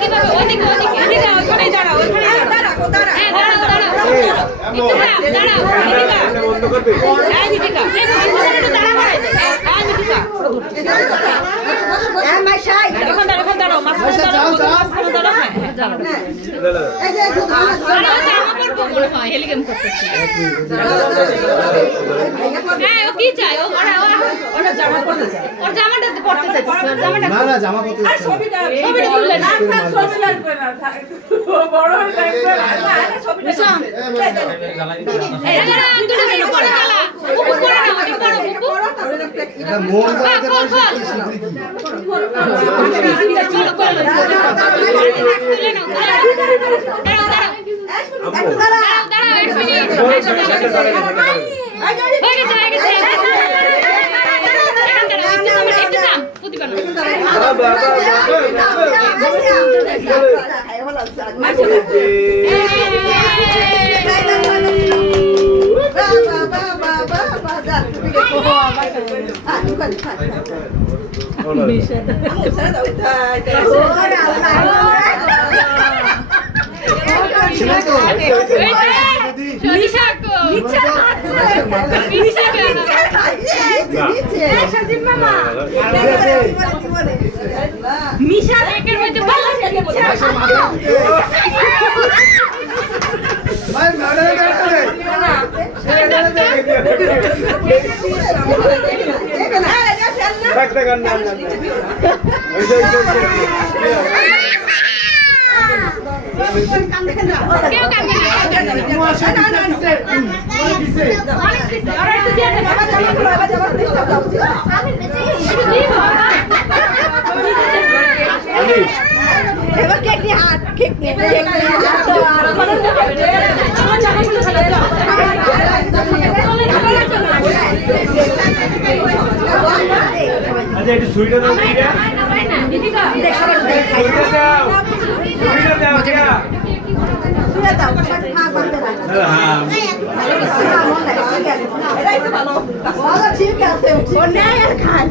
কিভাবে ওদিকে ওদিকে এদিকে ওখানেই দাঁড়াও ওখানেই দাঁড়াও দাঁড়াও হ্যাঁ দাঁড়াও দাঁড়াও দাঁড়াও বন্ধ করবে এই দীপিকা একটু দাঁড়াও এই দীপিকা হ্যাঁ মাইশাই এখন দাঁড়াও মাঝখানে দাঁড়াও মাঝখানে দাঁড়াও হ্যাঁ দাঁড়াও এই যে জামা পরবো মনে হয় হেলিকম করতেছি হ্যাঁ ও কি চায় ওরা জামা পরতে চায় ওর জামাটা পরতে চাইছে ওর জামাটা না না জামা পরতে চাই ছবিটা তুললে না ছবি লাগবে না বড় হয়ে লাগবে না ছবিটা এই না দুটো মিনিট পরে চালা উপর করে না ওই পড়ো এটা মন দাঁড়াতে পারছে চলো করো দাঁড়াও এক মিনিট মিশা একের মধ্যে ভালো ভাই মারে গেছে একটা গান না কেউ কান্দে না এবার কেক নিয়ে হাত কেক নিয়ে আচ্ছা একটু সুইটা দাও দিদিকা দিদিকা সুইটা দাও সুইটা দাও क्या সুইটা দাও মা বলতে না হ্যাঁ এটাই তো ভালো ঠিক আছে ও নেয় আর খায়